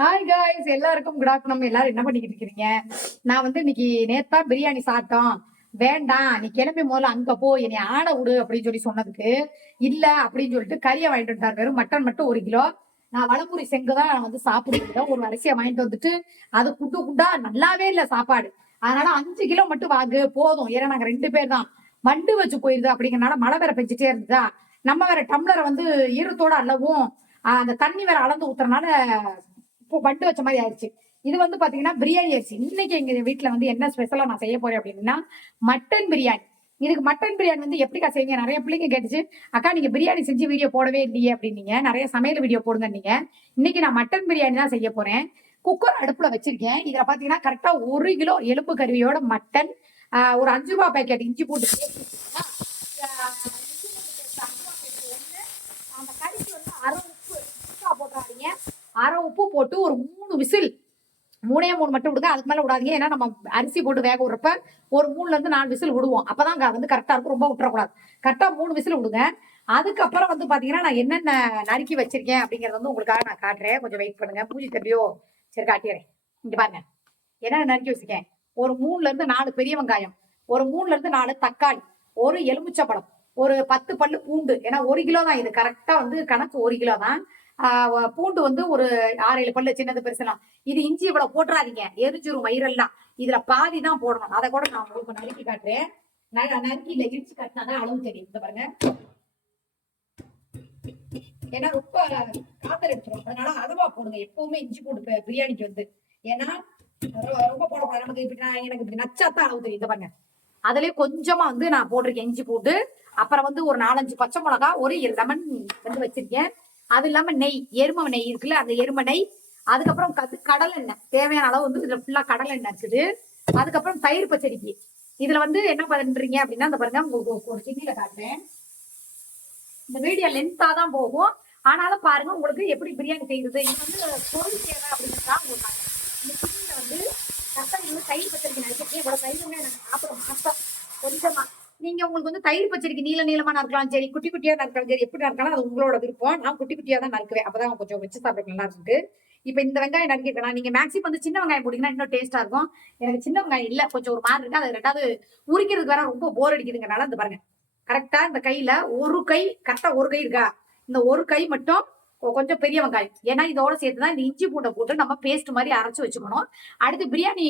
Hi guys எல்லாருக்கும் good afternoon எல்லாரும் என்ன பண்ணிக்கிட்டு இருக்கிறீங்க நான் வந்து இன்னைக்கு நேத்தா பிரியாணி சாப்பிட்டோம். வேண்டாம் நீ கிளம்பி முதல்ல அங்க போ என்னை ஆட விடு அப்படின்னு சொல்லி சொன்னதுக்கு. இல்ல அப்படின்னு சொல்லிட்டு கறியை வாங்கிட்டு வந்தார் வெறும் மட்டன் மட்டும் ஒரு கிலோ. நான் வளமுறை செங்கு தான் நான் வந்து சாப்பிடுறேன் ஒரு அரிசியை வாங்கிட்டு வந்துட்டு அது குட்டு குட்டா நல்லாவே இல்ல சாப்பாடு. அதனால அஞ்சு கிலோ மட்டும் வாங்கு போதும். ஏன்னா நாங்க ரெண்டு பேர் தான். வண்டு வச்சு போயிருது அப்படிங்கறனால மழை வேற பெஞ்சிட்டே இருந்ததா? நம்ம வேற டம்ளரை வந்து ஈரத்தோட அல்லவும் அந்த தண்ணி வேற அளந்து ஊத்துறனால பட்டு வச்ச மாதிரி ஆயிடுச்சு இது வந்து பாத்தீங்கன்னா பிரியாணி அரிசி. இன்னைக்கு எங்க வீட்டுல வந்து என்ன ஸ்பெஷலா நான் செய்ய போறேன் அப்படின்னா மட்டன் பிரியாணி. இதுக்கு மட்டன் பிரியாணி வந்து எப்படிக்கா செய்வீங்க? நிறைய பிள்ளைங்க கேட்டுச்சு அக்கா நீங்க பிரியாணி செஞ்சு வீடியோ போடவே இல்லையே அப்படின்னீங்க. நிறைய சமையல் வீடியோ போடுங்க நீங்க இன்னைக்கு நான் மட்டன் பிரியாணி தான் செய்ய போறேன். குக்கர் அடுப்புல வச்சிருக்கேன். இதுல பாத்தீங்கன்னா கரெக்டா ஒரு கிலோ எலும்பு கருவியோட மட்டன் ஆஹ் ஒரு அஞ்சு ரூபா பேக்கெட் இஞ்சி போட்டு அந்த கறிக்கு வந்து அரை உப்பு எக்ஸ்ட்ரா போட்டுறாதீங்க. அரை உப்பு போட்டு ஒரு மூணு விசில். மூணே மூணு மட்டும் விடுங்க. அதுக்கு மேலே விடாதீங்க. ஏன்னா நம்ம அரிசி போட்டு வேக விடுறப்ப ஒரு மூணுலேருந்து நாலு விசில் விடுவோம். அப்பதான் அங்க வந்து கரெக்டாக இருக்கும். ரொம்ப விட்டுறக்கூடாது. கரெக்டாக மூணு விசில் விடுங்க. அதுக்கப்புறம் வந்து பார்த்தீங்கன்னா நான் என்னென்ன நறுக்கி வச்சிருக்கேன் அப்படிங்கிறது வந்து உங்களுக்காக நான் காட்டுறேன். கொஞ்சம் வெயிட் பண்ணுங்க. பூஜை தம்பியோ சரி காட்டிடுறேன். இங்கே பாருங்க. என்னென்ன நறுக்கி வச்சிருக்கேன்? ஒரு மூணுலேருந்து நாலு பெரிய வெங்காயம். ஒரு மூணுலேருந்து நாலு தக்காளி. ஒரு எலுமிச்சப்பழம் ஒரு பத்து பல்லு பூண்டு. ஏன்னா ஒரு கிலோ தான் இது கரெக்டாக வந்து கணக்கு ஒரு கிலோ தான் பூண்டு வந்து ஒரு ஆறு ஏழு பல்லு சின்னது பெருசெல்லாம் இது இஞ்சி இவ்வளவு போட்டுறாதீங்க. எரிஞ்சிரும் வயிறெல்லாம். இதுல பாதி தான் போடணும். அதை கூட நான் உங்களுக்கு நறுக்கி காட்டுறேன். ந- நறுக்கி இல்ல இடிச்சு காட்டினாதான் அளவு தெரியும் இந்த பாருங்க. ஏன்னா ரொம்ப காத்தல் எடுத்துரும் அதனால அளவா போடுங்க. எப்பவுமே இஞ்சி பூண்டு பிரியாணிக்கு வந்து. ஏன்னா ரொம்ப போடக்கூடாது. நமக்கு இப்படி நான் எனக்கு இப்படி நச்சாத்தான் அளவு தெரியும் இந்த பாருங்க. அதுலயே கொஞ்சமா வந்து நான் போட்டிருக்கேன் இஞ்சி பூண்டு. அப்புறம் வந்து ஒரு நாலஞ்சு பச்சை மிளகா ஒரு லெமன் வந்து வச்சிருக்கேன். அது இல்லாம நெய் எரும நெய் இருக்குல்ல அந்த எரும நெய் அதுக்கப்புறம் கது கடல் எண்ணெய். தேவையான அளவு வந்து இதுல ஃபுல்லா கடல் எண்ணெய் இருக்குது. அதுக்கப்புறம் தயிர் பச்சடிக்கு. இதுல வந்து என்ன பண்றீங்க அப்படின்னா அந்த பாருங்க உங்களுக்கு ஒரு சிட்டியில காட்டுறேன். இந்த வீடியோ லென்த்தா தான் போகும். ஆனாலும் பாருங்க உங்களுக்கு எப்படி பிரியாணி செய்யுது இது வந்து பொருள் தேவை அப்படின்றதா உங்களுக்கு இந்த சிட்டியில வந்து தக்காளி வந்து தயிர் பச்சடிக்கு நினைச்சிருக்கேன் இவ்வளவு தயிர் எனக்கு சாப்பிட மாட்டோம் கொஞ்சமா நீங்க உங்களுக்கு வந்து தயிர் பச்சடிக்கு நீள நீளமா நறுக்கலாம் சரி குட்டி குட்டியா நறுக்கலாம் சரி எப்படி நறுக்கலாம் அது உங்களோட விருப்பம். நான் குட்டி குட்டியா தான் நறுக்குவேன். அப்பதான் கொஞ்சம் வச்சு சாப்பிட நல்லா இருக்கு. இப்ப இந்த வெங்காயம் நறுக்கிருக்கலாம் நீங்க மேக்ஸிமம் வந்து சின்ன வெங்காயம் போட்டீங்கன்னா இன்னும் டேஸ்டா இருக்கும். எனக்கு சின்ன வெங்காயம் இல்ல. கொஞ்சம் ஒரு மாதிரி இருக்கு. அது ரெண்டாவது உரிக்கிறதுக்கு வேற ரொம்ப போர் அடிக்குதுங்கனால இந்த பாருங்க. கரெக்டா இந்த கையில ஒரு கை கரெக்டா ஒரு கை இருக்கா? இந்த ஒரு கை மட்டும் கொஞ்சம் பெரிய வெங்காயம். ஏன்னா இதோட சேர்த்து தான் இந்த இஞ்சி பூண்டை போட்டு நம்ம பேஸ்ட் மாதிரி அரைச்சு வச்சுக்கணும். அடுத்து பிரியாணி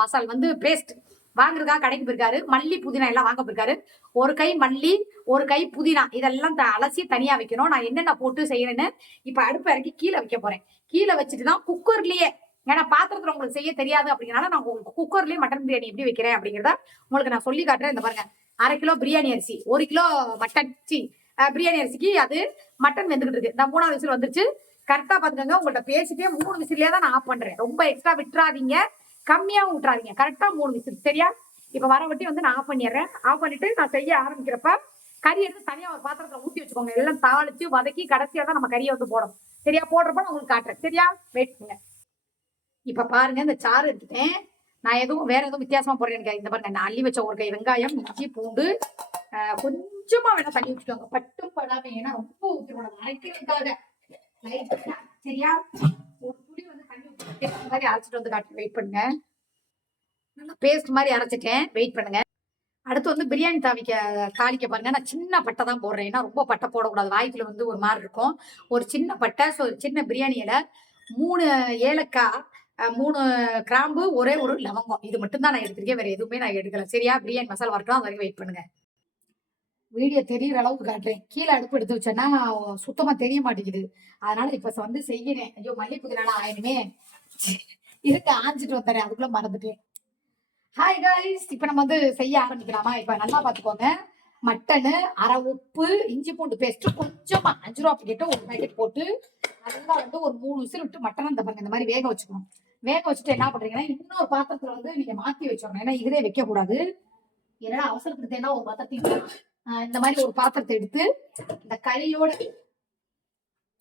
மசால் வந்து பேஸ்ட் வாங்குறதுக்காக கடைக்கு போயிருக்காரு. மல்லி புதினா எல்லாம் வாங்க போயிருக்காரு. ஒரு கை மல்லி ஒரு கை புதினா இதெல்லாம் த- அலசி தனியா வைக்கணும். நான் என்னென்ன போட்டு செய்யறேன்னு இப்ப அடுப்பு இறக்கி கீழே வைக்க போறேன். கீழே வச்சுட்டு தான் குக்கர்லயே ஏன்னா பாத்திரத்துல உங்களுக்கு செய்ய தெரியாது அப்படிங்கிறனால நான் உங்களுக்கு குக்கர்லயே மட்டன் பிரியாணி எப்படி வைக்கிறேன் அப்படிங்கறத உங்களுக்கு நான் சொல்லி காட்டுறேன். இந்த பாருங்க. அரை கிலோ பிரியாணி அரிசி ஒரு கிலோ மட்டன் சி பிரியாணி அரிசிக்கு அது மட்டன் வெந்துகிட்டு இருக்கு. இந்த மூணாவது விசில் வந்துருச்சு. கரெக்டா பாத்துக்கோங்க. உங்கள்கிட்ட பேசிட்டே மூணு விசிலே தான் நான் ஆஃப் பண்றேன். ரொம்ப எக்ஸ்ட்ரா விட்டுறாதீங்க. கம்மியாகவும் விட்டுறாதீங்க கரெக்டாக மூணு விசில் சரியா? இப்போ வர வட்டி வந்து நான் ஆஃப் பண்ணிடுறேன். ஆஃப் பண்ணிட்டு நான் செய்ய ஆரம்பிக்கிறப்ப கறி எடுத்து தனியாக ஒரு பாத்திரத்தில் ஊற்றி வச்சுக்கோங்க. எல்லாம் தாளிச்சு வதக்கி கடைசியாக தான் நம்ம கறியை வந்து போடணும். சரியா? போடுறப்ப நான் உங்களுக்கு காட்டுறேன். சரியா? வெயிட் பண்ணுங்க. இப்போ பாருங்க இந்த சாறு எடுத்துட்டேன். நான் எதுவும் வேற எதுவும் வித்தியாசமா போடுறேன். எனக்கு இந்த பாருங்க நான் அள்ளி வச்ச ஒரு கை வெங்காயம் இஞ்சி பூண்டு கொஞ்சமா வேணா தண்ணி ஊற்றிக்கோங்க பட்டும் படாம ஏன்னா ரொம்ப ஊற்றிடணும் அரைக்கிறதுக்காக. சரியா? தண்ணி மாதிரி அரைச்சிட்டு வந்து காட்டு வெயிட் பண்ணுங்க. நல்லா பேஸ்ட் மாதிரி அரைச்சிட்டேன். வெயிட் பண்ணுங்க. அடுத்து வந்து பிரியாணி தாவிக்க தாளிக்க பாருங்க. நான் சின்ன பட்டை தான் போடுறேன். ஏன்னா ரொம்ப பட்டை போடக்கூடாது. வாய்க்குள்ள வந்து ஒரு மாதிரி இருக்கும். ஒரு சின்ன பட்டை ஸோ சின்ன பிரியாணியில மூணு ஏலக்காய் மூணு கிராம்பு ஒரே ஒரு லவங்கம். இது மட்டும் தான் நான் எடுத்திருக்கேன். வேற எதுவுமே நான் எடுக்கல. சரியா? பிரியாணி மசாலா வரட்டும். அது வரைக்கும் வெயிட் பண்ணுங்க. வீடியோ தெரியுற அளவுக்கு காட்டுறேன். கீழே அடுப்பு எடுத்து வச்சேன்னா சுத்தமா தெரிய மாட்டேங்குது. அதனால இப்ப வந்து செய்யறேன் ஐயோ மல்லிப்பூ ஆயிடுமே. இருக்க ஆஞ்சிட்டு வந்துடுறேன் அதுக்குள்ள மறந்துட்டேன் ஹாய் காய்ஸ் இப்ப நம்ம வந்து செய்ய ஆரம்பிக்கலாமா? இப்ப நல்லா பாத்துக்கோங்க. மட்டனு அரை உப்பு இஞ்சி பூண்டு பேஸ்ட் கொஞ்சமா அஞ்சு ரூபா பாக்கெட்டு ஒரு பேக்கெட் போட்டு நல்லா வந்து ஒரு மூணு விசில் விட்டு மட்டன் அந்த பாருங்க இந்த மாதிரி வேக வச்சுக்கணும். வேக வச்சுட்டு என்ன பண்றீங்கன்னா இன்னொரு பாத்திரத்துல வந்து நீங்க மாத்தி வச்சிடணும். ஏன்னா இதுலயே வைக்க கூடாது ஏன்னா அவசரத்துக்கு தேனா ஒரு பாத்திரத்தையும் ஆஹ் இந்த மாதிரி ஒரு பாத்திரத்தை எடுத்து இந்த கறியோட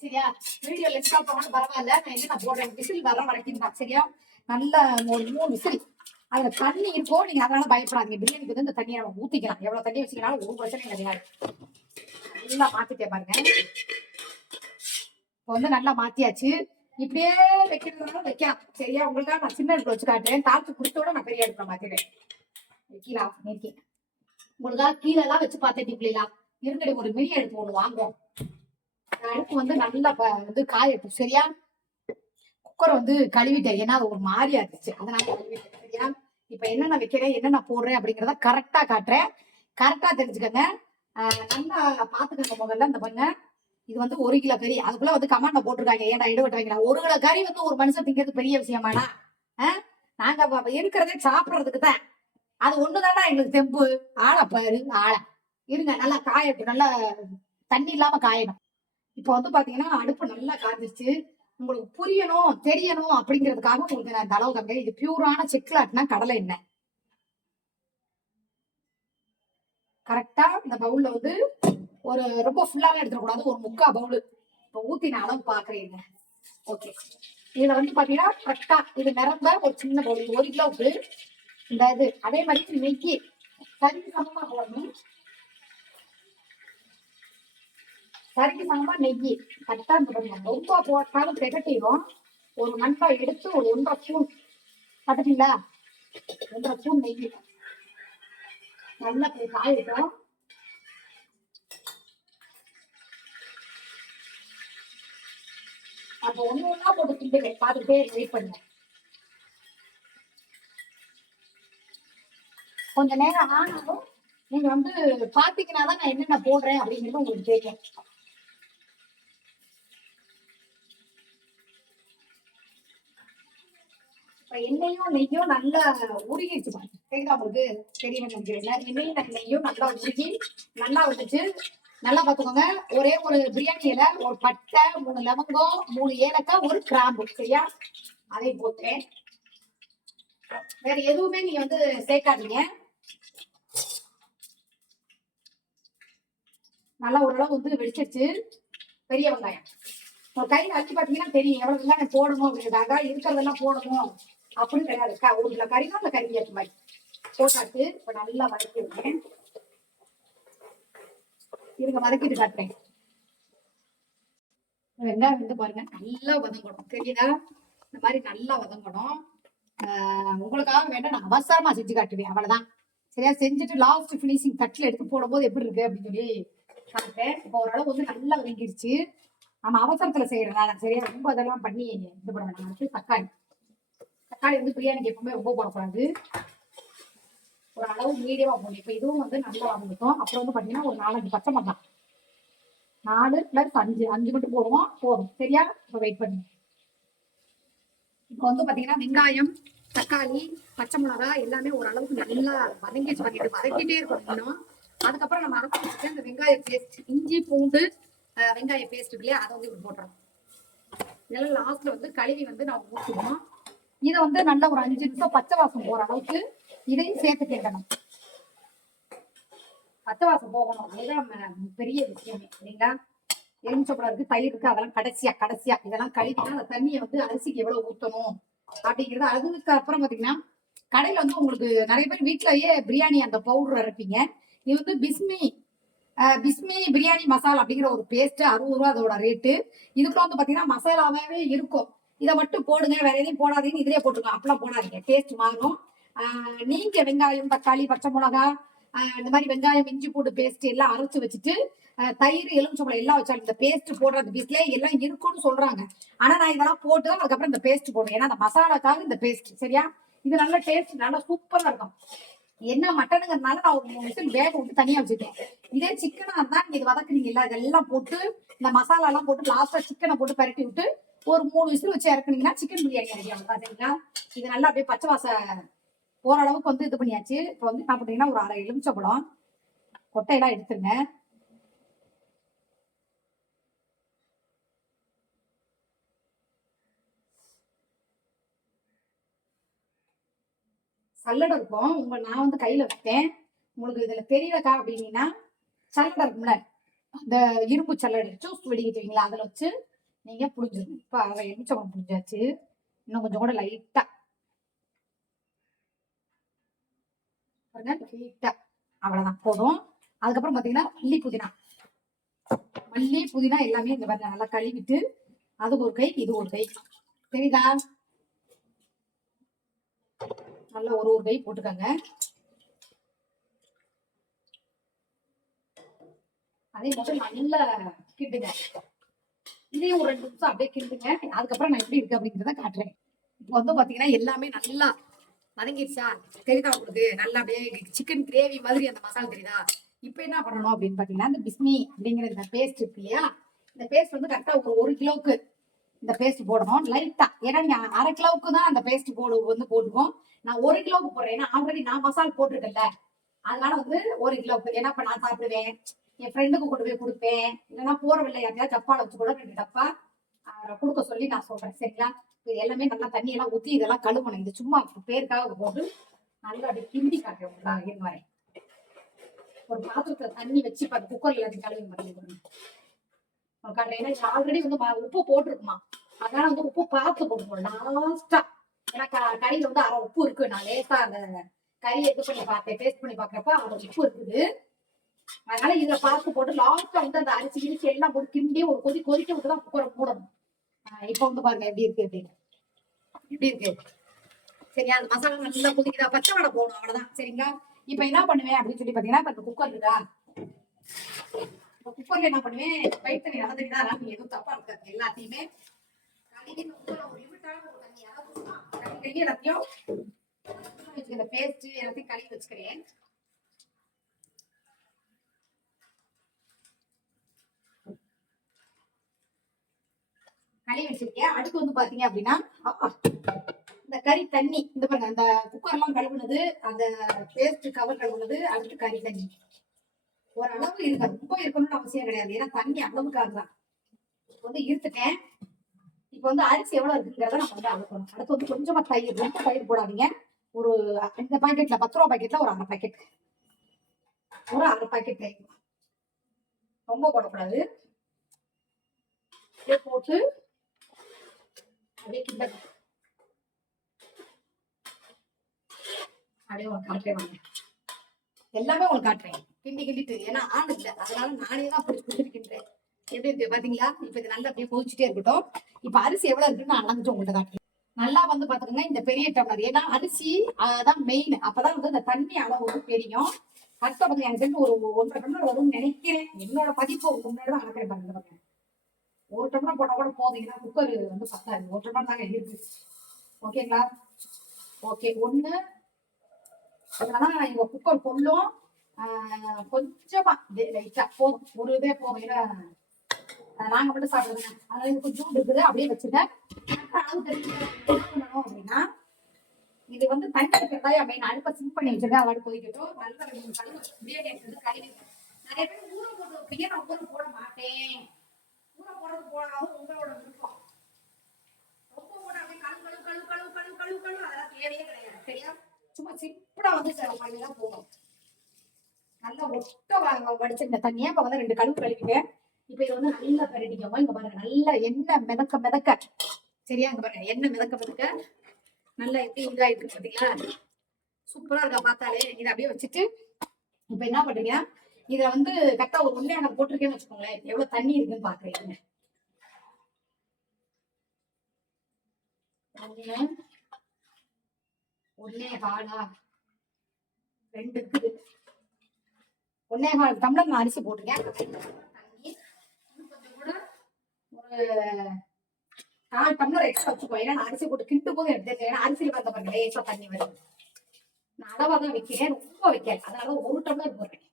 சரியா? வீடியோ லென்ஸா போனாலும் பரவாயில்ல. நான் என்ன நான் போடுறேன்? விசில் வர வரைக்கும் தான் சரியா? நல்ல ஒரு மூணு விசில். அதுல தண்ணி இருக்கும் நீங்க அதனால பயப்படாதீங்க. பிரியாணிக்கு வந்து இந்த தண்ணியை நம்ம ஊத்திக்கலாம். எவ்வளவு தண்ணி வச்சீங்கனாலும் ஒரு பிரச்சனை கிடையாது நல்லா மாத்திட்டே பாருங்க. இப்போ வந்து நல்லா மாத்தியாச்சு. இப்படியே வைக்கிறதுனால வைக்கலாம். சரியா? உங்களுக்காக நான் சின்ன அடுப்பு வச்சு காட்டுறேன். தாத்து குடிச்சோட நான் பெரிய அடுப்புல மாத்திடுறேன். கீழே ஆஃப் பண்ணிருக்கேன். உங்களுக்காக கீழே எல்லாம் வச்சு பார்த்தேன் இப்படிலாம் இருங்கடி ஒரு மினி அடுப்பு ஒண்ணு வாங்குவோம். அடுப்பு வந்து நல்லா வந்து காயட்டும் சரியா? குக்கர் வந்து கழுவிட்டேன். ஏன்னா அது ஒரு மாதிரியா இருந்துச்சு அதனால கழுவிட்டேன். சரியா? இப்ப என்னென்ன வைக்கிறேன் என்னென்ன போடுறேன் அப்படிங்கறத கரெக்டா காட்டுறேன். கரெக்டா தெரிஞ்சுக்கங்க. நல்லா பாத்துக்கங்க முதல்ல இந்த பண்ண. இது வந்து ஒரு கிலோ கறி. அதுக்குள்ள வந்து கமாண்ட போட்டிருக்காங்க. ஏன்டா இடுவட்டு ஒரு கிலோ கறி வந்து ஒரு மனுஷன் திங்கிறது பெரிய விஷயமாடா நாங்க இருக்கிறதே சாப்பிடுறதுக்கு தான். அது ஒண்ணுதானா எங்களுக்கு? தெம்பு. ஆளை பாரு ஆளை. இருங்க நல்லா காயட்டும் நல்லா தண்ணி இல்லாம காயணும். இப்போ வந்து பாத்தீங்கன்னா அடுப்பு நல்லா காஞ்சிருச்சு. உங்களுக்கு புரியணும் தெரியணும் அப்படிங்கிறதுக்காக உங்களுக்கு நான் தளவு அளவு இது பியூரான செக்லாட்னா கடலை எண்ணெய். கரெக்டா இந்த பவுல்ல வந்து ஒரு ரொம்ப ஃபுல்லாவே எடுத்துடக்கூடாது ஒரு முக்கா பவுல் இப்போ ஊத்தின அளவு பாக்குறீங்க. ஓகே இதுல வந்து பாத்தீங்கன்னா கரெக்டா இது நிரம்ப ஒரு சின்ன பவுல் ஒரு கிலோவுக்கு இந்த இது அதே மாதிரி நெய்க்கி சரிக்கு சமமா போடணும். சரிக்கு சமமா நெய். கரெக்டா இந்த ரொம்ப போட்டாலும் திகட்டிடும் ஒரு நண்பா எடுத்து ஒரு ஒன்றரை ஸ்பூன். பார்த்துட்டீங்களா? ஒன்றரை ஸ்பூன் நெய். நல்லா போய் காயிட்டோம். அப்போ ஒண்ணு ஒண்ணா போட்டு கிண்டுங்க. பார்த்துட்டே வெயிட் பண்ணுங்க. கொஞ்ச நேரம் ஆனாலும் நீங்க வந்து பாத்தீங்கன்னா தான் நான் என்னென்ன போடுறேன் அப்படிங்கிறது உங்களுக்கு தெரியும். எண்ணெயும் நெய்யும் நல்லா உருகிடுச்சு பாருங்க தெரியுதா உங்களுக்கு தெரியும் நினைக்கிறேன் எண்ணெயும் நெய்யும் நல்லா உருகி நல்லா வந்துச்சு நல்லா பாத்துக்கோங்க ஒரே ஒரு பிரியாணி இலை ஒரு பட்டை மூணு லவங்கம் மூணு ஏலக்காய் ஒரு கிராம்பு. சரியா? அதை போட்டேன். வேற எதுவுமே நீங்க வந்து சேர்க்காதீங்க. நல்லா ஓரளவு வந்து வெடிச்சிருச்சு. பெரிய வெங்காயம். ஒரு கையில அரிசி பாத்தீங்கன்னா தெரியும். எவ்வளவு வெங்காயம் போடணும் அப்படின்றதாக இருக்கிறதெல்லாம் போடணும். அப்படின்னு கிடையாது க- ஒரு கிலோ கறினா அந்த கறி ஏற்ற மாதிரி போட்டாச்சு. இப்ப நல்லா வதக்கி விடுறேன் இருங்க வதக்கிட்டு காட்டுறேன். வெங்காயம் வந்து பாருங்க நல்லா வதங்கணும். தெரியுதா? இந்த மாதிரி நல்லா வதங்கணும். உங்களுக்காக வேண்டாம் நான் அவசரமா செஞ்சு காட்டுவேன். அவ்வளவுதான். சரியா? செஞ்சுட்டு லாஸ்ட் ஃபினிஷிங் தட்டில் எடுத்து போடும்போது எப்படி இருக்கு அப்படின்னு சொல்லி காட்டுறேன். இப்போ ஓரளவு வந்து நல்லா வதங்கிருச்சு. நம்ம அவசரத்துல செய்யறதா சரியா? ரொம்ப அதெல்லாம் பண்ணி இது பண்ண தக்காளி. தக்காளி வந்து பிரியாணிக்கு எப்பவுமே ரொம்ப போடக்கூடாது. ஒரு அளவு மீடியமா போடணும். இப்போ இதுவும் வந்து நல்லா வளர்ந்துட்டோம் அப்புறம் வந்து பாத்தீங்கன்னா ஒரு நாலஞ்சு பச்சை மிளகாய். நாலு பிளஸ் அஞ்சு. அஞ்சு மட்டும் போடுவோம். போதும். சரியா? இப்போ வெயிட் பண்ணுங்க இப்போ வந்து பாத்தீங்கன்னா வெங்காயம் தக்காளி பச்சை மிளகா எல்லாமே ஓரளவுக்கு நல்லா வதங்கிச்சு வதங்கிட்டு வதக்கிட்டே இருக்கணும் இன்னும். அதுக்கப்புறம் நம்ம அரைச்சி வச்சுட்டு அந்த வெங்காய பேஸ்ட் இஞ்சி பூண்டு வெங்காய பேஸ்ட் இல்லையா? அதை வந்து இப்படி போட்டுறோம் இதெல்லாம் லாஸ்ட்ல வந்து கழுவி வந்து நம்ம ஊற்றுவோம் இதை வந்து நல்ல ஒரு அஞ்சு நிமிஷம் பச்சை வாசம் போற அளவுக்கு இதையும் சேர்த்து கேட்கணும். பச்சை வாசம் போகணும். அதுதான் நம்ம பெரிய விஷயமே சரிங்களா எலுமிச்சப்பழம் இருக்கு தயிர் இருக்கு அதெல்லாம் கடைசியா கடைசியா இதெல்லாம் கழிக்கணும் அந்த தண்ணியை வந்து அரிசிக்கு எவ்வளவு ஊத்தணும் அப்படிங்கிறது அதுக்கு அப்புறம் பாத்தீங்கன்னா கடையில வந்து உங்களுக்கு நிறைய பேர் வீட்லயே பிரியாணி அந்த பவுடர் அரைப்பீங்க. இது வந்து பிஸ்மி பிஸ்மி பிரியாணி மசாலா அப்படிங்கிற ஒரு பேஸ்ட் அறுபது ரூபா அதோட ரேட்டு இதுக்குள்ள வந்து பாத்தீங்கன்னா மசாலாவே இருக்கும். இதை மட்டும் போடுங்க வேற எதையும் போடாதீங்கன்னு இதுலயே போட்டுருங்க அப்பெல்லாம் போடாதீங்க. டேஸ்ட் மாறும் ஆஹ், நீங்க வெங்காயம் தக்காளி பச்சை மிளகா ஆஹ், இந்த மாதிரி வெங்காயம் இஞ்சி பூண்டு பேஸ்ட் எல்லாம் அரைச்சு வச்சுட்டு தயிர் எலுமிச்சம்பளம் எல்லாம் வச்சாலும் இந்த பேஸ்ட் போடுற அந்த பிஸ்லே எல்லாம் இருக்கும்னு சொல்றாங்க. ஆனா நான் இதெல்லாம் போட்டு தான் அதுக்கப்புறம் இந்த பேஸ்ட் போடுவேன் ஏன்னா அந்த மசாலாக்காக இந்த பேஸ்ட் சரியா? இது நல்ல டேஸ்ட் நல்லா சூப்பரா இருக்கும். என்ன மட்டனுங்கிறதுனால நான் ஒரு மூணு விசில் வேக விட்டு தனியா வச்சுட்டேன். இதே சிக்கனா இருந்தா நீங்க இது வதக்குறீங்களா இதெல்லாம் போட்டு இந்த மசாலா எல்லாம் போட்டு லாஸ்டா சிக்கனை போட்டு பரட்டி விட்டு ஒரு மூணு விசில் வச்சு இறக்குனீங்கன்னா சிக்கன் பிரியாணி ரெடி ஆகும் இது நல்லா அப்படியே பச்சை வாச ஓரளவுக்கு வந்து இது பண்ணியாச்சு. இப்போ வந்து என்ன பண்ணீங்கன்னா ஒரு அரை எலுமிச்சப்பழம் கொட்டையெல்லாம் எடுத்துருங்க. சல்லடை இருக்கும். உங்க நான் வந்து கையில வைப்பேன். உங்களுக்கு இதுல தெரியலக்கா அப்படின்னீங்கன்னா சல்லடை இருக்கும்ல. அந்த இரும்பு சல்லடை ஜூஸ் வெடிக்கிட்டுவீங்களா அதுல வச்சு நீங்க புளிஞ்சிருங்க இப்ப அரை எலுமிச்சம்பழம் புளிஞ்சாச்சு இன்னும் கொஞ்சம் கூட லைட்டா பாருங்க லைட்டா அவ்வளவுதான் போதும். அதுக்கப்புறம் பாத்தீங்கன்னா மல்லி புதினா. மல்லி புதினா எல்லாமே இந்த பாருங்க நல்லா கழுவிட்டு அது ஒரு கை இது ஒரு கை. தெரியுதா? நல்லா ஒரு ஒரு கை போட்டுக்கோங்க. அதே மட்டும் நல்லா கிட்டுங்க இதையும் ஒரு ரெண்டு நிமிஷம் அப்படியே கிண்டுங்க. அதுக்கப்புறம் நான் எப்படி இருக்கு அப்படிங்கிறத காட்டுறேன். இப்போ வந்து பாத்தீங்கன்னா எல்லாமே நல்லா வதங்கிடுச்சா தெரியுதா உங்களுக்கு? நல்லா அப்படியே சிக்கன் கிரேவி மாதிரி அந்த மசாலா தெரியுதா? இப்போ என்ன பண்ணணும் அப்படின்னு பாத்தீங்கன்னா இந்த பிஸ்மி அப்படிங்கிற இந்த பேஸ்ட் இருக்கு இல்லையா? இந்த பேஸ்ட் வந்து கரெக்டா ஒரு ஒரு கிலோவுக்கு இந்த பேஸ்ட் போடணும். லைட்டா ஏன்னா நீங்க அரை கிலோவுக்கு தான் அந்த பேஸ்ட் போடு வந்து போட்டுக்கோம். நான் ஒரு கிலோவுக்கு போடுறேன். ஏன்னா ஆல்ரெடி நான் மசாலா போட்டிருக்கேன்ல. அதனால வந்து ஒரு கிலோவுக்கு. ஏன்னா இப்ப நான் சாப்பிடுவேன். என் ஃப்ரெண்டுக்கு கொண்டு போய் கொடுப்பேன். இல்லைன்னா போறவில்லை. யாரையாவது டப்பால வச்சு கூட ரெண்டு டப்பா கொடுக்க சொல்லி நான் சொல்றேன். சரிங்களா? இது எல்லாமே நல்லா தண்ணி எல்லாம் ஊத்தி இதெல்லாம் கழுவணும். இது சும்மா பேருக்காக போட்டு நல்லா அப்படியே கிண்டி காட்டுறேன் உங்களுக்கு வரேன் ஒரு பாத்திரத்துல தண்ணி வச்சு பார்த்து குக்கர் எல்லாத்தையும் கழுவி பண்ணிக்கணும் காட்டுறேன் ஏன்னா ஆல்ரெடி வந்து உப்பு போட்டிருக்குமா? அதனால வந்து உப்பு பார்த்து போட்டுக்கணும். லாஸ்டா ஏன்னா க- கறியில வந்து அரை உப்பு இருக்கு. நான் லேசா அந்த கறியை இது பண்ணி பார்த்தேன் டேஸ்ட் பண்ணி பாக்குறப்ப அரை உப்பு இருக்குது. அதனால இதுல பார்த்து போட்டு லாஸ்டா வந்து அந்த அரிசி கிரிசி எல்லாம் போட்டு கிண்டியே ஒரு கொதி கொதிக்க விட்டு தான் குக்கரை மூடணும். ஆஹ் இப்ப வந்து பாருங்க எப்படி இருக்கு அப்படின்னு. எப்படி இருக்கு? சரியா? அந்த மசாலா நல்லா கொதிக்குதா? பச்சை வடை போகணும் அவ்வளவுதான். சரிங்களா? இப்ப என்ன பண்ணுவேன் அப்படின்னு சொல்லி பாத்தீங்கன்னா இப்ப குக்கர் இருக்கா? குக்கர்ல என்ன பண்ணுவேன்? வயிற்று தண்ணி நல்ல தண்ணி தான் எதுவும் தப்பா இருக்காது எல்லாத்தையுமே கழுவி எல்லாத்தையும் பேஸ்ட் எல்லாத்தையும் கழுவி வச்சுக்கிறேன். கழுவி வச்சிருக்கேன் அடுத்து வந்து பாத்தீங்க அப்படின்னா இந்த கறி தண்ணி இந்த பாருங்க அந்த குக்கர் எல்லாம் கழுவுனது அந்த பேஸ்ட் கவர் கழுவுனது அடுத்து கறி தண்ணி. ஓரளவு இருக்காது ரொம்ப இருக்கணும்னு அவசியம் கிடையாது. ஏன்னா தண்ணி அளவுக்காக தான். இப்போ வந்து இருத்துட்டேன் இப்போ வந்து அரிசி எவ்வளவு இருக்குங்கிறத நம்ம வந்து அளக்கணும் அடுத்து வந்து கொஞ்சமா தயிர் ரொம்ப தயிர் போடாதீங்க. ஒரு இந்த பாக்கெட்ல பத்து ரூபா பாக்கெட்ல ஒரு அரை பாக்கெட் ஒரு அரை பாக்கெட் தயிர். ரொம்ப போடக்கூடாது. போட்டு அப்படியே அப்படியே உங்களுக்கு காட்டுறேன் வாங்க. எல்லாமே உங்களுக்கு காட்டுறேன். கிண்டி கிண்டிட்டு. ஏன்னா ஆண் இல்லை. அதனால நானே தான் பிடிச்சி பிடிச்சிருக்கின்றேன் எப்படி இருக்கு பாத்தீங்களா? இப்ப இது நல்லா அப்படியே போச்சுட்டே இருக்கட்டும். இப்ப அரிசி எவ்வளவு இருக்குன்னு நான் அளந்துட்டு உங்கள்கிட்ட காட்டுறேன். நல்லா வந்து பாத்துக்கோங்க இந்த பெரிய டம்ளர். ஏன்னா அரிசி அதான் மெயின் அப்பதான் வந்து இந்த தண்ணி அளவு வந்து தெரியும். அடுத்த பக்கம் எனக்கு தெரிஞ்சு ஒரு ஒன்றரை டம்ளர் வரும்னு நினைக்கிறேன். என்னோட பதிப்பு ஒரு முன்னாடி தான் அளக்கிறேன் பாருங்க. ஒரு டம்ளர் போட்டா கூட போதும். ஏன்னா குக்கர் வந்து பத்தாது. ஒரு டம்ளர் தாங்க இருக்கு? ஓகேங்களா ஓகே ஒண்ணு. அதனால இவங்க குக்கர் கொள்ளும் கொஞ்சமா. லைட்டா போதும். ஒரு இதே போதும். ஏன்னா நாங்க மட்டும் சாப்பிடுங்க அதனால இது கொஞ்சம் இருக்குது. அப்படியே வச்சுங்க அளவு அப்படின்னா இது வந்து தண்ணி இருக்கிறதா அப்படின்னு அடுப்பை சிம் பண்ணி வச்சிருக்கேன் அதோட கொதிக்கட்டும். நல்ல கழுவு பிரியாணி எடுத்து கழுவி நிறைய பேர் ஊற போட்டு வைப்பீங்க நான் ஊற போட மாட்டேன். உங்களோட விருப்பம். ரொம்ப அப்படியே கழு கழு கழு கழு கழு கழு கழு அதெல்லாம் தேவையே கிடையாது. சரியா? சும்மா சிப்பிடா வந்து பண்ணிதான் போதும் நல்லா ஒட்ட வடிச்சிருந்த தண்ணியை. இப்ப வந்து ரெண்டு கழுவு கழுவிட்டேன் இப்போ இது வந்து நல்லா பரட்டிக்கோங்க. இங்க பாருங்க நல்லா எண்ணெய் மிதக்க மிதக்க. சரியா? இங்க பாருங்க எண்ணெய் மிதக்க மிதக்க நல்லா எப்படி இதாயிட்டு இருக்கு பாத்தீங்களா? சூப்பரா இருக்கா பார்த்தாலே. இதை அப்படியே வச்சுட்டு இப்ப என்ன பண்றீங்க இதை வந்து கரெக்டா ஒரு ஒண்ணே நான் போட்டிருக்கேன்னு வச்சுக்கோங்களேன். எவ்வளவு தண்ணி இருக்குன்னு பாக்குறீங்க ஒண்ணு ஒன்னே காலா. ரெண்டு இருக்குது. ஒன்னே கால் டம்ளர் நான் அரிசி போட்டிருக்கேன். தண்ணி. ஒரு கால் டம்ளர் எக்ஸ்ட்ரா வச்சுக்கோ. ஏன்னா நான் அரிசி போட்டு கிண்டு போது எடுத்து ஏன்னா அரிசியில் பார்த்த பாருங்க லேசா தண்ணி வருது. நான் அளவா தான் வைக்கிறேன். ரொம்ப வைக்கிறேன் அதனால ஒரு டம்ளர் போடுறேன்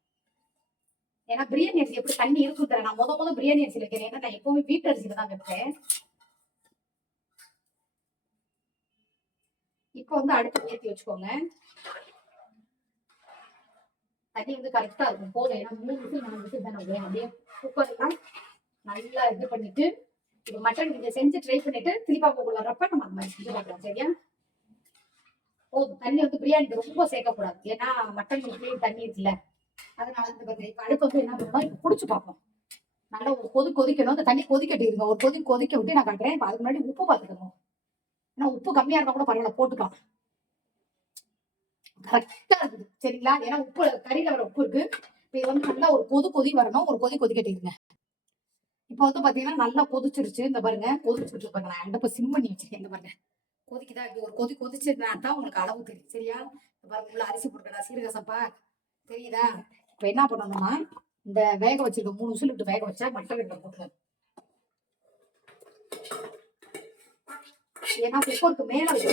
ஏன்னா பிரியாணி அரிசி எப்படி தண்ணி இருக்கும் தரேன் நான் முத முத பிரியாணி அரிசி வைக்கிறேன். ஏன்னா நான் எப்பவுமே வீட்டு அரிசியில தான் வைப்பேன். இப்போ வந்து அடுத்து ஏற்றி வச்சுக்கோங்க. தண்ணி வந்து கரெக்டா இருக்கும். போதும். ஏன்னா மூணு விசில் நாலு விசில் தானே விடுவேன் அப்படியே குக்கர் எல்லாம் நல்லா இது பண்ணிட்டு இப்போ மட்டன் இதை செஞ்சு ட்ரை பண்ணிட்டு திருப்பா போக்குள்ளறப்ப நம்ம அந்த மாதிரி செஞ்சு பார்க்கலாம். சரியா? போதும். தண்ணி வந்து பிரியாணிக்கு ரொம்ப சேர்க்கக்கூடாது. ஏன்னா மட்டன் பிரியாணி தண்ணி இருக்குல்ல. அதனால இந்த பாருங்க இப்ப அடுப்பு வந்து என்ன பண்ணணும் இப்ப குடிச்சு பார்ப்போம். நல்லா ஒரு கொதி கொதிக்கணும். அந்த தண்ணி கொதிக்கட்டிருங்க ஒரு கொதி கொதிக்க விட்டு நான் காட்டுறேன். இப்ப அதுக்கு முன்னாடி உப்பு பார்த்துக்கணும். ஏன்னா உப்பு கம்மியா இருந்தா கூட பரவாயில்ல போட்டுக்கலாம். கரெக்டா இருக்குது. சரிங்களா? ஏன்னா உப்பு கறியில வர உப்பு இருக்கு. இப்ப இது வந்து நல்லா ஒரு கொது கொதி வரணும். ஒரு கொதி கொதிக்கட்டிருங்க இப்ப இப்போ வந்து பாத்தீங்கன்னா நல்லா கொதிச்சிருச்சு. இந்த பாருங்க. கொதிச்சுட்டு பாருங்க. நான் அடுப்ப சிம் பண்ணி வச்சிருக்கேன். இந்த பாருங்க. கொதிக்குதா? இப்படி ஒரு கொதி கொதிச்சிருந்தா தான் உங்களுக்கு அளவு தெரியும். சரியா? இந்த பாருங்க. உள்ள அரிசி போட்டுக்கடா சீரக சப்பா தெரியுதா? இப்போ என்ன பண்ணணும்னா இந்த வேக வச்சிருக்க மூணு விசில் விட்டு வேக வச்சா மட்டன் வெட்டில போட்டுருங்க ஏன்னா குக்கருக்கு மேல வச்சு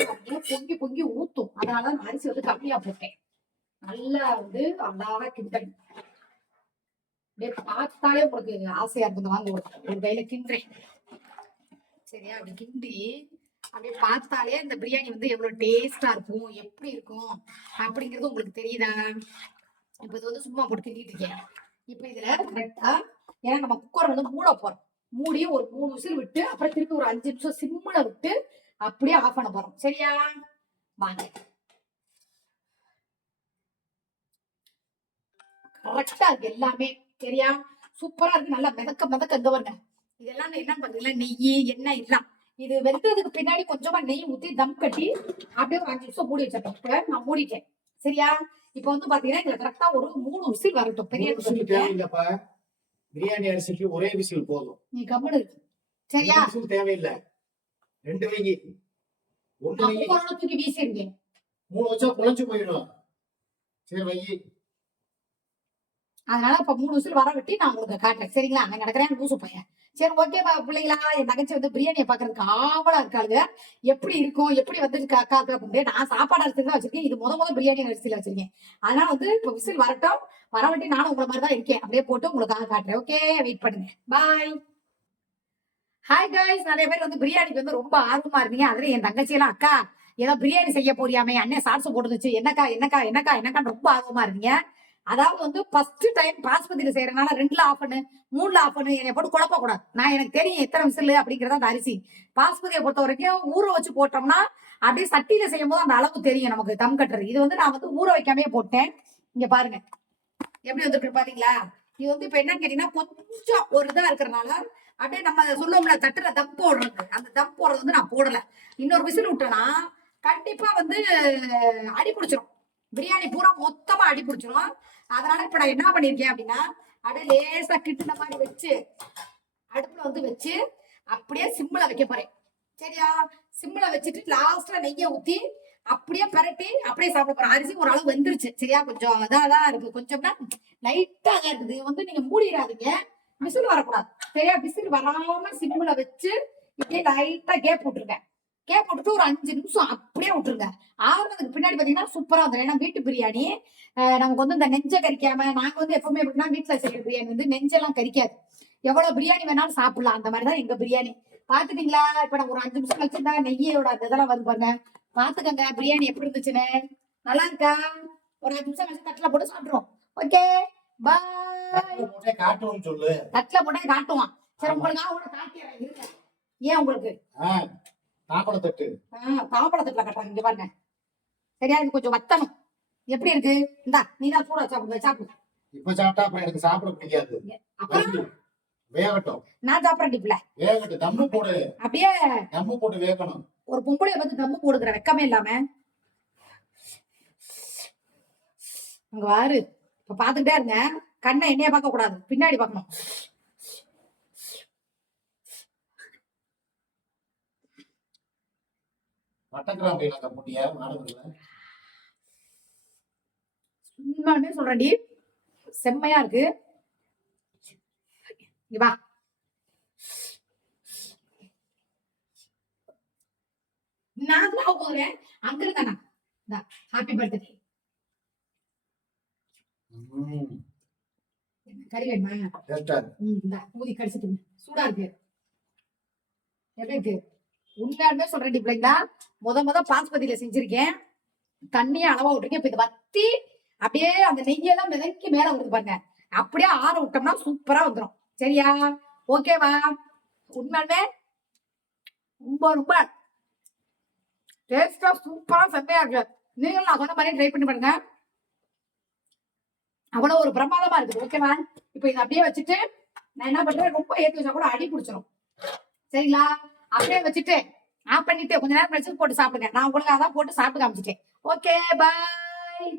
பொங்கி பொங்கி ஊத்தும். அதனால நான் அரிசி வந்து கம்மியா போட்டேன். நல்லா வந்து அழகா கிண்டணும் அப்படியே பார்த்தாலே உங்களுக்கு ஆசையா இருக்குது வாங்க ஒரு ஒரு கையில கிண்டுறேன். சரியா? அப்படி கிண்டி அப்படியே பார்த்தாலே இந்த பிரியாணி வந்து எவ்வளவு டேஸ்டா இருக்கும் எப்படி இருக்கும் அப்படிங்கிறது உங்களுக்கு தெரியுதா? இப்ப இது வந்து சும்மா போட்டு கிண்டிட்டு இருக்கேன். இப்ப இதுல கரெக்டா ஏன்னா நம்ம குக்கர் வந்து மூட போறோம். மூடி ஒரு மூணு விசில் விட்டு அப்புறம் திருப்பி ஒரு அஞ்சு நிமிஷம் சிம்மில் விட்டு அப்படியே ஆஃப் பண்ண போறோம். சரியா? வாங்க. கரெக்டா இருக்கு எல்லாமே. சரியா? சூப்பரா இருக்கு. நல்லா மிதக்க மிதக்க இந்த வருங்க இதெல்லாம் என்ன பாத்தீங்கன்னா நெய் எண்ணெய் எல்லாம். இது வெந்ததுக்கு பின்னாடி கொஞ்சமா நெய் ஊத்தி தம் கட்டி அப்படியே ஒரு அஞ்சு நிமிஷம் மூடி வச்சிருக்கேன் நான் மூடிட்டேன். சரியா? இப்ப வந்து பாத்தீங்கன்னா இதுல கரெக்டா ஒரு மூணு விசில் வரட்டும். பெரிய விசில் தேவையில்லைப்பா. பிரியாணி அரிசிக்கு ஒரே விசில் போதும். நீ கம்முனு சரியா? விசில் தேவையில்லை. ரெண்டு வைகி குக்கரோட தூக்கி வீசிருக்கேன் மூணு வச்சா குழஞ்சு போயிடும். சரி வைகி அதனால இப்ப மூணு விசில் வர விட்டு நான் உங்களுக்கு காட்டுறேன். சரிங்களா? அங்க நடக்கிறேன் பூசு பையன். சரி ஓகேப்பா பிள்ளைங்களா என் தங்கச்சி வந்து பிரியாணியை பாக்குறதுக்கு ஆவலா இருக்காளுங்க. எப்படி இருக்கும்? எப்படி வந்துருக்கு அக்கா அப்படின்னு நான் சாப்பாடு அரிசி தான் வச்சிருக்கேன். இது முத முத பிரியாணி அரிசியில வச்சிருக்கேன். அதனால வந்து இப்ப விசில் வரட்டும். வர விட்டு நானும் உங்களை மாதிரி தான் இருக்கேன். அப்படியே போட்டு உங்களுக்காக காட்டுறேன். ஓகே வெயிட் பண்ணுங்க. பாய் ஹாய் காய்ஸ் நிறைய பேர் வந்து பிரியாணிக்கு வந்து ரொம்ப ஆர்வமா இருந்தீங்க அதுல என் தங்கச்சி எல்லாம் அக்கா ஏதோ பிரியாணி செய்ய போறியாமே? அண்ணன் சாட்ஸ் போட்டுருந்துச்சு என்னக்கா என்னக்கா என்னக்கா? என்னக்கா ரொம்ப ஆர்வமா இருந்தீங்க அதாவது வந்து ஃபர்ஸ்ட் டைம் பாஸ்மதியில செய்யறதுனால ரெண்டுல ஆஃப் பண்ணு மூணுல ஆஃப் பண்ணு என்னை போட்டு குழப்ப கூடாது. நான் எனக்கு தெரியும் எத்தனை விசில் அப்படிங்கிறத அந்த அரிசி. பாஸ்மதியை பொறுத்த வரைக்கும் ஊற வச்சு போட்டோம்னா அப்படியே சட்டியில செய்யும் போது அந்த அளவு தெரியும் நமக்கு தம் கட்டுறது. இது வந்து நான் வந்து ஊற வைக்காமே போட்டேன். இங்க பாருங்க. எப்படி வந்துருக்கு பாத்தீங்களா? இது வந்து இப்ப என்னன்னு கேட்டீங்கன்னா கொஞ்சம் ஒரு இதா இருக்கிறனால அப்படியே நம்ம சொல்லுவோம்ல தட்டுல தம் போடுறது. அந்த தம் போடுறது வந்து நான் போடல. இன்னொரு விசில் விட்டேன்னா கண்டிப்பா வந்து அடி பிடிச்சிரும் பிரியாணி பூரா மொத்தமா அடி பிடிச்சிரும் அதனால இப்ப நான் என்ன பண்ணிருக்கேன் அப்படின்னா அப்படியே லேசா கிட்டுன மாதிரி வச்சு அடுப்புல வந்து வச்சு அப்படியே சிம்மில் வைக்க போறேன். சரியா? சிம்மில் வச்சுட்டு லாஸ்ட்ல நெய்யை ஊத்தி அப்படியே பரட்டி அப்படியே சாப்பிட போறேன். அரிசி ஒரு அளவு வந்துருச்சு. சரியா? கொஞ்சம் இதாதான் இருக்கு. கொஞ்சம்னா லைட்டாக தான் இருக்குது. வந்து நீங்க மூடிடாதீங்க. விசில் வரக்கூடாது. சரியா? விசில் வராம சிம்மில் வச்சு இப்படியே லைட்டா கேப் விட்டுருங்க கேப் விட்டுட்டு ஒரு அஞ்சு நிமிஷம் அப்படியே விட்டுருங்க. ஆறுனதுக்கு பின்னாடி பாத்தீங்கன்னா சூப்பரா வந்துடும் ஏன்னா வீட்டு பிரியாணி நமக்கு வந்து இந்த நெஞ்சை கறிக்காம நாங்க வந்து எப்பவுமே எப்படின்னா வீட்டுல செய்யற பிரியாணி வந்து நெஞ்செல்லாம் கறிக்காது எவ்வளவு பிரியாணி வேணாலும் சாப்பிடலாம். அந்த மாதிரிதான் எங்க பிரியாணி. பாத்துட்டீங்களா? இப்ப நான் ஒரு அஞ்சு நிமிஷம் கழிச்சிருந்தா நெய்யோட அந்த இதெல்லாம் வந்து பாருங்க. பாத்துக்கங்க பிரியாணி எப்படி இருந்துச்சுன்னு. நல்லா இருக்கா? ஒரு அஞ்சு நிமிஷம் கழிச்சு தட்டுல போட்டு சாப்பிடுறோம் ஓகே பாய் தட்டுல போட்டே காட்டுவான் சரி உங்களுக்கு காட்டிடுறேன். ஏன் உங்களுக்கு? ஆஹ் தாப்பட தட்டு தாம்பழத்துல கட்டுறாங்க. இங்க பாருங்க. சரியா? இது கொஞ்சம் வத்தணும். எப்படி இருக்கு? இந்தா நீ தான் சூடா சாப்பிடு இப்ப சாப்பிட்டா அப்புறம் எனக்கு சாப்பிட பிடிக்காது. வேகட்டும். நான் சாப்பிட்றேன் டிப்ல வேகட்டும். தம்மு போடு. அப்படியே. தம்மு போட்டு வேகணும். ஒரு பொம்பளைய வந்து தம்மு போடுகிற வெக்கமே இல்லாம. அங்க வாரு. இப்ப பாத்துக்கிட்டே இருங்க. கண்ணை என்னைய பார்க்க கூடாது பின்னாடி பார்க்கணும். மட்டக்கிராம்பு இலக்க போட்டியா மாணவர்கள உண்மையாலுமே சொல்றேன்டி. செம்மையா இருக்கு. வா. நான் தான் போறேன். அங்க இருந்தா ஹாப்பி பர்த்டே கறி வேணுமா? ஊதி கடிச்சிட்டு சூடா இருக்கு. எப்படி இருக்கு? உண்மையாலுமே சொல்றேன் பிள்ளைங்களா முத முத பாஸ்பதியில செஞ்சிருக்கேன். தண்ணியை அளவா விட்டுருக்கேன். இப்ப இது வத்தி அப்படியே அந்த நெய்யெல்லாம் மிதக்கி மேல வருது பாருங்க. அப்படியே ஆற விட்டோம்னா சூப்பரா வந்துடும் சரியா? ஓகேவா? உண்மையாலுமே ரொம்ப ரொம்ப டேஸ்டா சூப்பரா செம்மையா இருக்கு. நீங்களும் நான் சொன்ன மாதிரி ட்ரை பண்ணி பாருங்க. அவ்வளவு ஒரு பிரமாதமா இருக்குது. ஓகேவா? இப்ப இதை அப்படியே வச்சுட்டு நான் என்ன பண்றேன்? ரொம்ப ஏற்றி வச்சா கூட அடி பிடிச்சிரும். சரிங்களா? அப்படியே வச்சுட்டு ஆஃப் பண்ணிட்டு கொஞ்ச நேரம் கழிச்சு போட்டு சாப்பிடுங்க. நான் உங்களுக்கு அதான் போட்டு சாப்பிட்டு காமிச்சிட்டேன். Okay bye